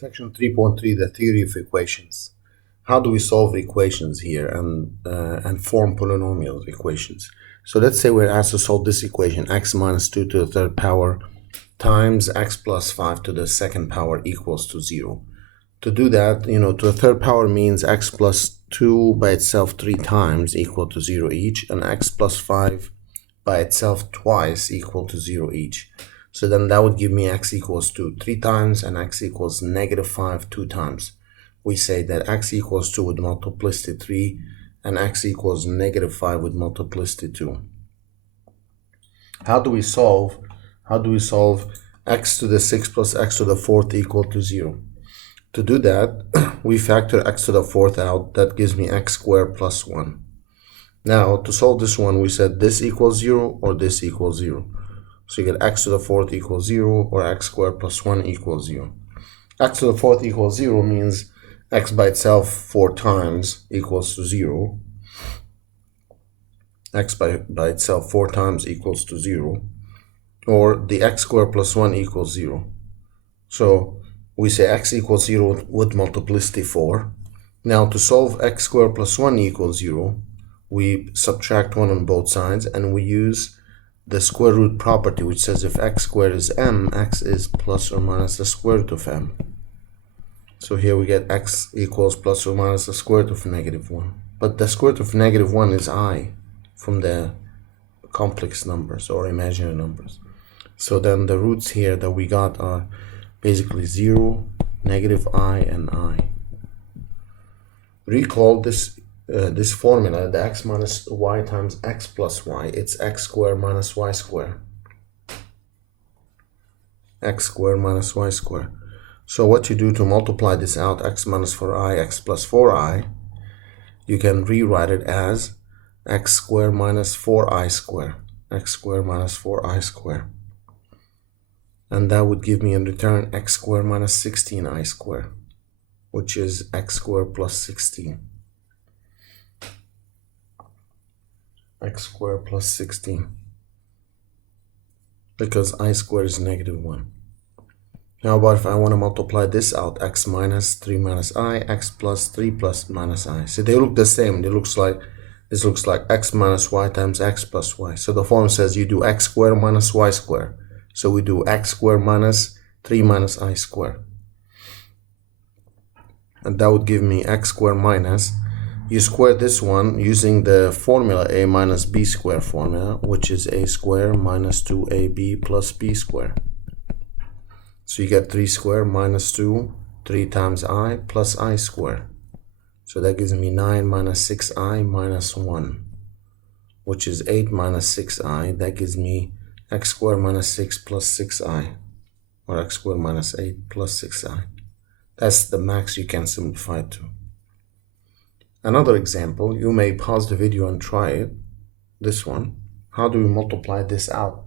Section 3.3, the theory of equations. How do we solve equations here and form polynomial equations? So let's say we're asked to solve this equation, x minus 2 to the third power times x plus 5 to the second power equals to 0. To do that, to the third power means x plus 2 by itself 3 times equal to 0 each, and x plus 5 by itself twice equal to 0 each. So then that would give me x equals to 3 times and x equals negative 5 2 times. We say that x equals 2 with multiplicity 3 and x equals negative 5 with multiplicity 2. How do we solve x to the 6th plus x to the 4th equal to 0? To do that, we factor x to the 4th out. That gives me x squared plus 1. Now, to solve this one, we said this equals 0 or this equals 0. So you get x to the 4th equals 0 or x squared plus 1 equals 0. X to the 4th equals 0 means x by itself 4 times equals to 0. X by itself 4 times equals to 0. Or the x squared plus 1 equals 0. So we say x equals 0 with multiplicity 4. Now to solve x squared plus 1 equals 0, we subtract 1 on both sides and we use the square root property, which says if x squared is m, x is plus or minus the square root of m. So here we get x equals plus or minus the square root of negative 1. But the square root of negative 1 is I from the complex numbers or imaginary numbers. So then the roots here that we got are basically 0, negative I, and I. Recall this formula, the x minus y times x plus y, it's x squared minus y squared. X squared minus y squared. So what you do to multiply this out, x minus 4i, x plus 4i, you can rewrite it as x squared minus 4i squared. X squared minus 4i squared. And that would give me in return x squared minus 16i squared, which is x squared plus 16. X squared plus 16, because I squared is negative 1. Now about if I want to multiply this out, x minus 3 minus I, x plus 3 plus minus I. So they look the same. This looks like x minus y times x plus y. So the formula says you do x squared minus y squared. So we do x squared minus 3 minus I squared. And that would give me x squared minus, you square this one using the formula a minus b squared formula, which is a squared minus 2ab plus b squared. So you get 3 squared minus 2, 3 times I plus I squared. So that gives me 9 minus 6i minus 1, which is 8 minus 6i. That gives me x squared minus 6 plus 6i, or x squared minus 8 plus 6i. That's the max you can simplify to. Another example, you may pause the video and try it. This one, how do we multiply this out?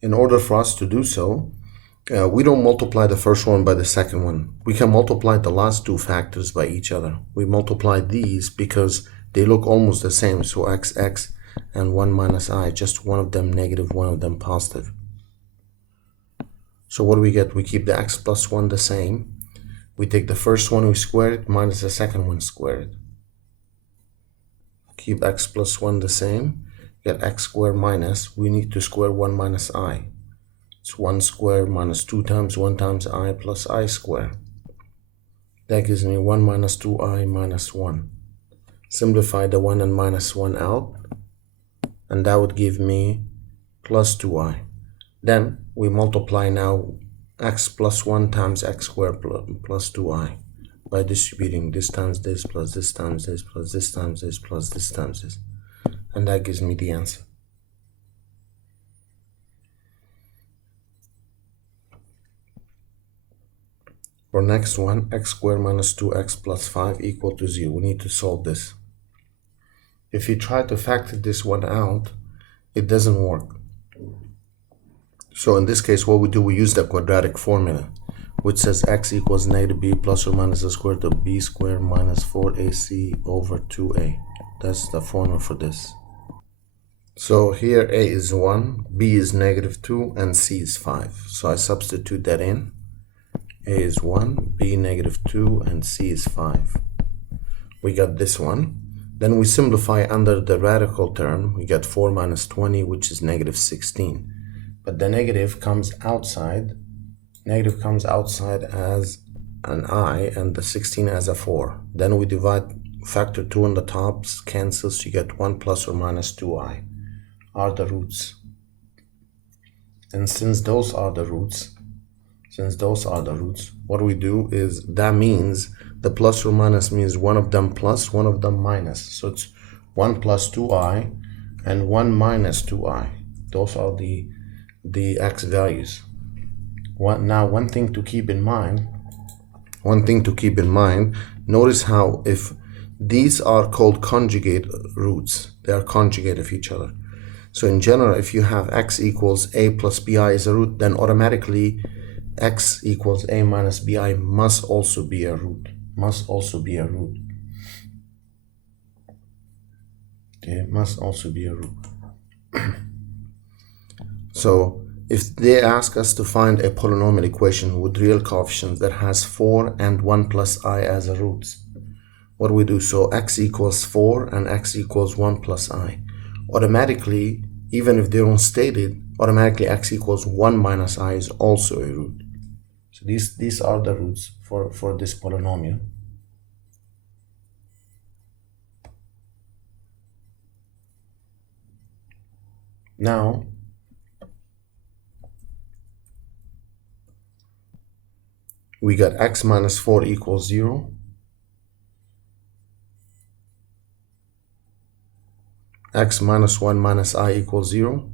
In order for us to do so, we don't multiply the first one by the second one. We can multiply the last two factors by each other. We multiply these because they look almost the same. So x and 1 minus I, just one of them negative, one of them positive. So what do we get? We keep the x plus 1 the same. We take the first one, we square it, minus the second one, square it. Keep x plus 1 the same. Get x squared minus, we need to square 1 minus I. It's 1 squared minus 2 times 1 times I plus I squared. That gives me 1 minus 2i minus 1. Simplify the 1 and minus 1 out, and that would give me plus 2i. Then we multiply now x plus 1 times x squared plus 2i by distributing this times this plus this times this plus this times this plus this times this, and that gives me the answer. For next one, x squared minus 2x plus 5 equal to 0. We need to solve this. If you try to factor this one out, it doesn't work. So in this case, what we do, we use the quadratic formula, which says x equals negative b plus or minus the square root of b squared minus 4ac over 2a. That's the formula for this. So here a is 1, b is negative 2, and c is 5. So I substitute that in. A is 1, B -2, and C is 5. We got this one. Then we simplify under the radical term. We get 4 minus 20, which is -16. But the negative comes outside. Negative comes outside as an I and the 16 as a 4. Then we divide, factor 2 on the tops, cancels, you get 1 plus or minus 2i are the roots. And since those are the roots, what we do is, that means the plus or minus means one of them plus, one of them minus. So it's 1 plus 2i and 1 minus 2i. Those are the x values. One thing to keep in mind, notice how if these are called conjugate roots, they are conjugate of each other. So in general, if you have x equals a plus bi is a root, then automatically x equals a minus bi must also be a root. Okay, must also be a root. So if they ask us to find a polynomial equation with real coefficients that has 4 and 1 plus I as a roots, what do we do? So x equals 4 and x equals 1 plus I. Automatically, even if they don't state it, automatically x equals 1 minus I is also a root. So these are the roots for this polynomial. Now, we got x minus 4 equals 0. X minus 1 minus I equals 0.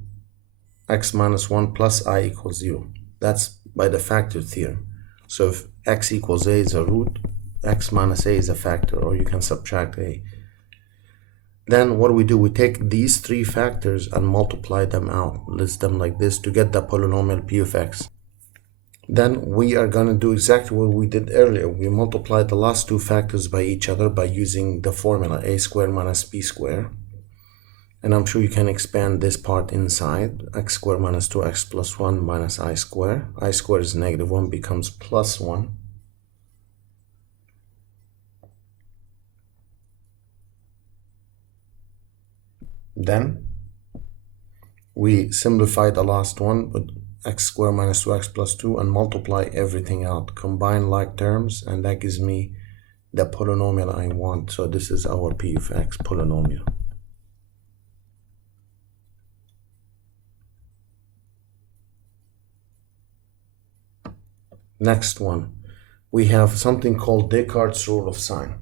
X minus 1 plus I equals 0. That's by the factor theorem. So if x equals a is a root, x minus a is a factor, or you can subtract a. Then what do? We take these three factors and multiply them out, list them like this to get the polynomial p of x. Then we are going to do exactly what we did earlier. We multiply the last two factors by each other by using the formula a squared minus b squared. And I'm sure you can expand this part inside. X squared minus 2x plus 1 minus I squared. I squared is -1, becomes plus 1. Then we simplify the last one with x squared minus 2x plus 2 and multiply everything out. Combine like terms, and that gives me the polynomial I want. So this is our p of x polynomial. Next one, we have something called Descartes' rule of sign.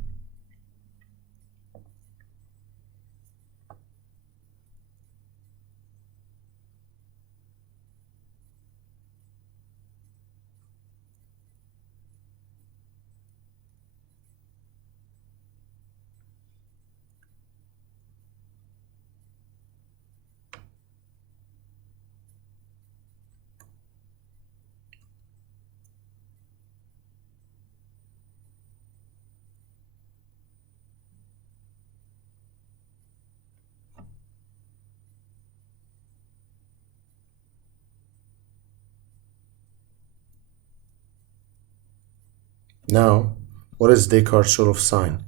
Now, what is Descartes' rule of sign?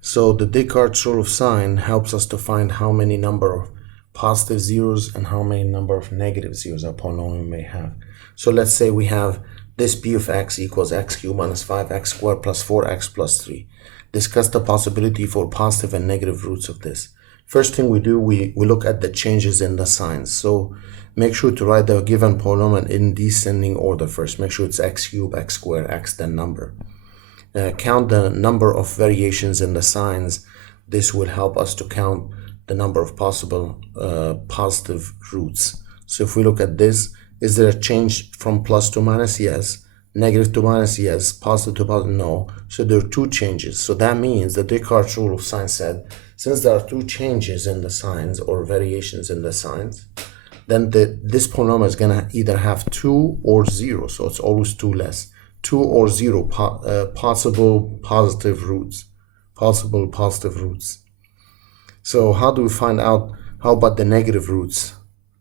So the Descartes' rule of sign helps us to find how many number of positive zeros and how many number of negative zeros a polynomial may have. So let's say we have this p of x equals x cubed minus 5x squared plus 4x plus 3. Discuss the possibility for positive and negative roots of this. First thing we do, we look at the changes in the signs. So make sure to write the given polynomial in descending order first. Make sure it's x cubed, x squared, x then number. Count the number of variations in the signs. This will help us to count the number of possible positive roots. So if we look at this, is there a change from plus to minus? Yes. Negative to minus? Yes. Positive to positive? No. So there are two changes. So that means the Descartes' rule of sign said, since there are two changes in the signs or variations in the signs, then this polynomial is going to either have 2 or 0. So it's always 2 less. 2 or 0 possible positive roots. So how do we find out? How about the negative roots?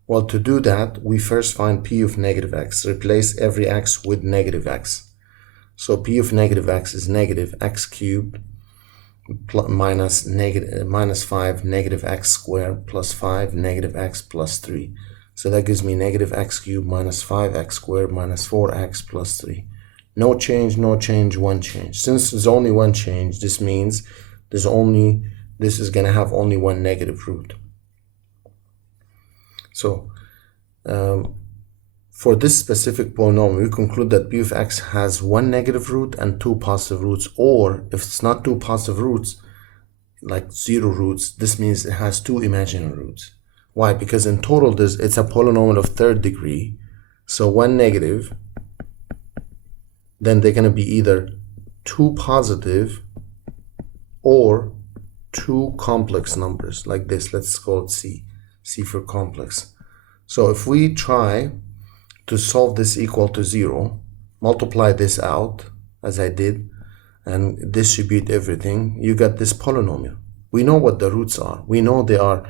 Well, to do that, we first find p of negative x. Replace every x with negative x. So p of negative x is negative x cubed minus 5 negative x squared plus 5 negative x plus 3. So that gives me negative x cubed minus 5x squared minus 4x plus 3. No change, no change, one change. Since there's only one change, this means this is going to have only one negative root. So for this specific polynomial, we conclude that p of x has one negative root and two positive roots, or if it's not two positive roots, like zero roots, this means it has two imaginary roots. Why? Because in total it's a polynomial of third degree, so one negative, then they're going to be either two positive or two complex numbers like this. Let's call it C for complex. So if we try to solve this equal to 0, multiply this out as I did and distribute everything, you got this polynomial. We know what the roots are. We know they are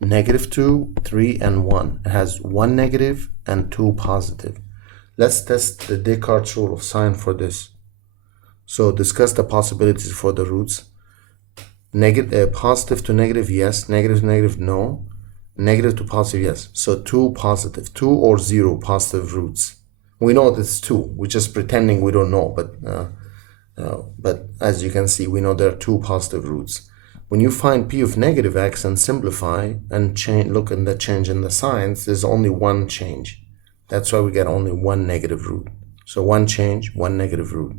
-2, 3, and 1. It has one negative and two positive. Let's test the Descartes rule of sign for this. So discuss the possibilities for the roots. Positive to negative, yes. Negative to negative, no. Negative to positive, yes. So two positive, 2 or 0 positive roots. We know it's 2. We're just pretending we don't know, but as you can see, we know there are two positive roots. When you find p of negative x and simplify and look at the change in the signs, there's only one change. That's why we get only one negative root. So one change, one negative root.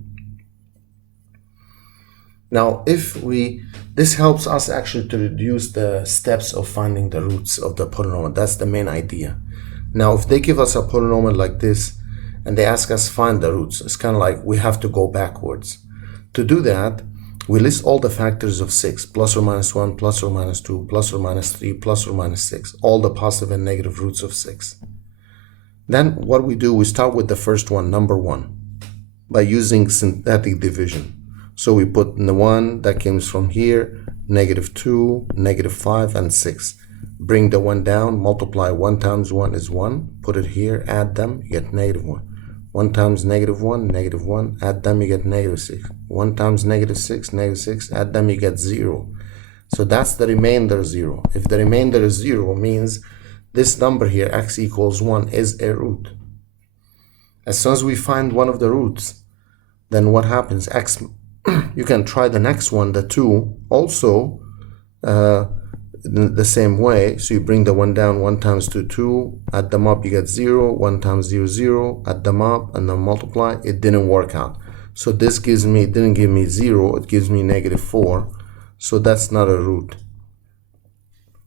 Now, this helps us actually to reduce the steps of finding the roots of the polynomial. That's the main idea. Now, if they give us a polynomial like this and they ask us find the roots, it's kind of like we have to go backwards. To do that, we list all the factors of 6, plus or minus 1, plus or minus 2, plus or minus 3, plus or minus 6, all the positive and negative roots of 6. Then what we do, we start with the first one, number 1, by using synthetic division. So we put the 1 that comes from here, -2, -5, and 6. Bring the 1 down, multiply 1 times 1 is 1, put it here, add them, you get -1. 1 times -1, -1, add them, you get -6. 1 times -6, -6, add them, you get 0. So that's the remainder 0. If the remainder is 0, means this number here, x equals 1, is a root. As soon as we find one of the roots, then what happens? You can try the next one, the 2, also the same way. So you bring the 1 down, 1 times 2, 2, add them up, you get 0, 1 times 0, 0, add them up, and then multiply. It didn't work out. So this didn't give me 0, it gives me -4. So that's not a root.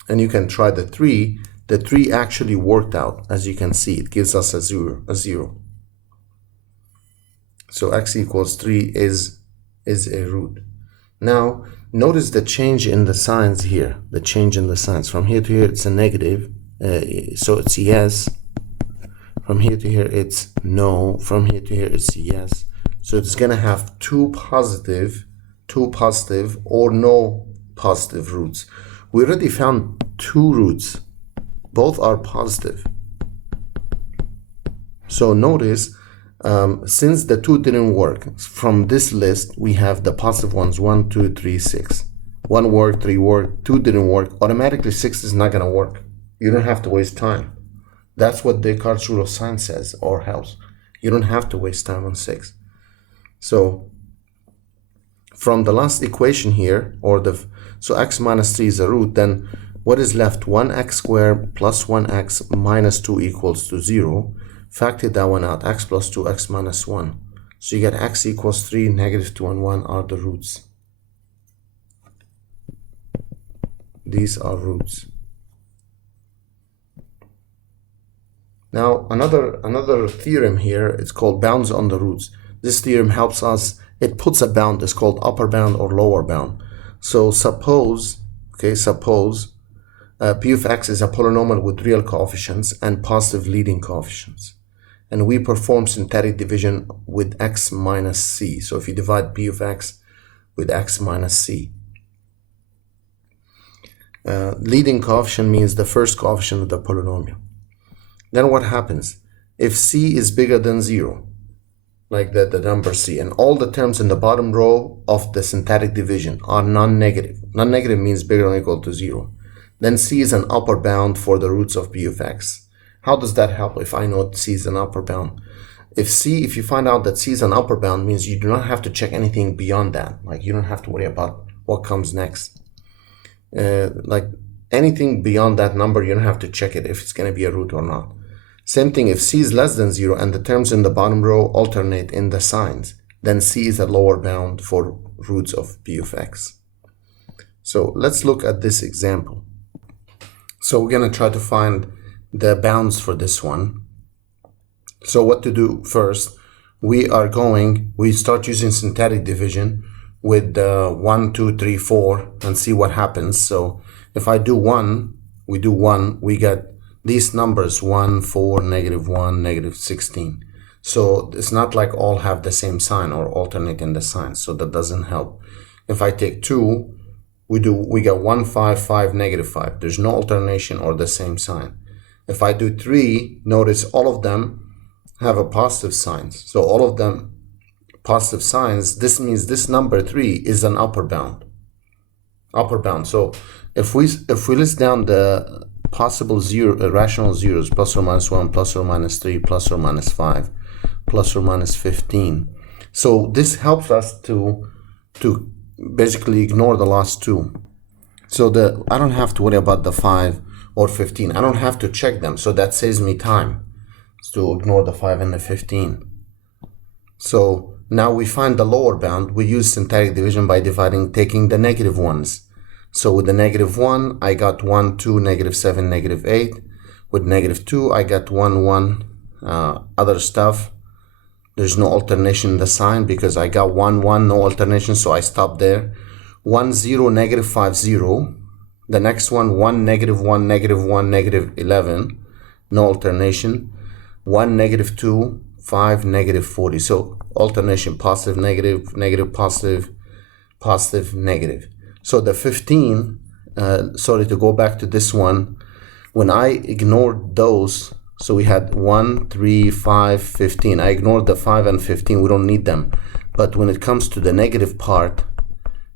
And you can try the 3. The 3 actually worked out, as you can see. It gives us a 0. So x equals 3 is a root. Now, notice the change in the signs here. The change in the signs. From here to here, it's a negative. So it's yes. From here to here, it's no. From here to here, it's yes. So it's going to have two positive or no positive roots. We already found 2 roots. Both are positive. So notice, since the 2 didn't work, from this list we have the positive ones 1, 2, 3, 6. 1 worked, 3 worked, 2 didn't work. Automatically 6 is not going to work. You don't have to waste time. That's what Descartes' rule of sign says or helps. You don't have to waste time on 6. So from the last equation here, so x minus 3 is a root, then what is left? 1x squared plus 1x minus 2 equals to 0. Factor that one out, x plus 2, x minus 1. So you get x equals 3, -2, and 1 are the roots. These are roots. Now another theorem here, it's called bounds on the roots. This theorem helps us, it puts a bound, it's called upper bound or lower bound. So suppose p of x is a polynomial with real coefficients and positive leading coefficients. And we perform synthetic division with x minus c. So if you divide p of x with x minus c. Leading coefficient means the first coefficient of the polynomial. Then what happens? If c is bigger than 0, like that, the number C, and all the terms in the bottom row of the syntactic division are non-negative. Non-negative means bigger than or equal to 0. Then C is an upper bound for the roots of P of X. How does that help if I know C is an upper bound? If you find out that C is an upper bound, means you do not have to check anything beyond that. Like you don't have to worry about what comes next. Like anything beyond that number, you don't have to check it if it's going to be a root or not. Same thing, if C is less than 0 and the terms in the bottom row alternate in the signs, then C is a lower bound for roots of P of X. So let's look at this example. So we're going to try to find the bounds for this one. So what to do first, we start using syntactic division with 1, 2, 3, 4 and see what happens. So if I do 1, we get these numbers 1, 4, -1, -16. So it's not like all have the same sign or alternate in the signs, so that doesn't help. If I take 2, we get 1, 5, 5, -5. There's no alternation or the same sign. If I do 3, notice all of them have a positive sign. So all of them positive signs, this means this number 3 is an upper bound. So if we list down the possible rational zeros, plus or minus 1, plus or minus 3, plus or minus 5, plus or minus 15. So this helps us to basically ignore the last 2. So I don't have to worry about the 5 or 15. I don't have to check them. So that saves me time to ignore the 5 and the 15. So now we find the lower bound. We use syntactic division by taking the negative ones. So with the -1, I got 1, 2, -7, -8. With -2, I got 1, 1, other stuff. There's no alternation in the sign because I got 1, 1, no alternation, so I stop there. 1, 0, -5, 0. The next one, 1, -1, -1, -11, no alternation. 1, -2, 5, -40. So alternation, positive, negative, negative, positive, positive, negative. So the 15, sorry, to go back to this one, when I ignored those, so we had 1, 3, 5, 15. I ignored the 5 and 15. We don't need them. But when it comes to the negative part,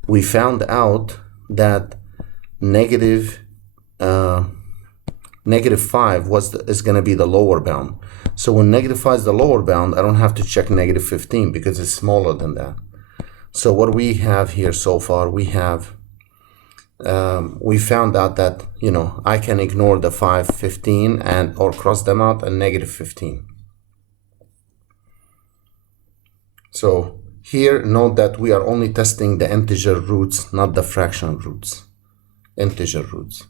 we found out that negative 5 is going to be the lower bound. So when -5 is the lower bound, I don't have to check -15 because it's smaller than that. So what we have here so far, we found out that, I can ignore the 5, 15 or cross them out and -15. So here, note that we are only testing the integer roots, not the fraction roots. Integer roots.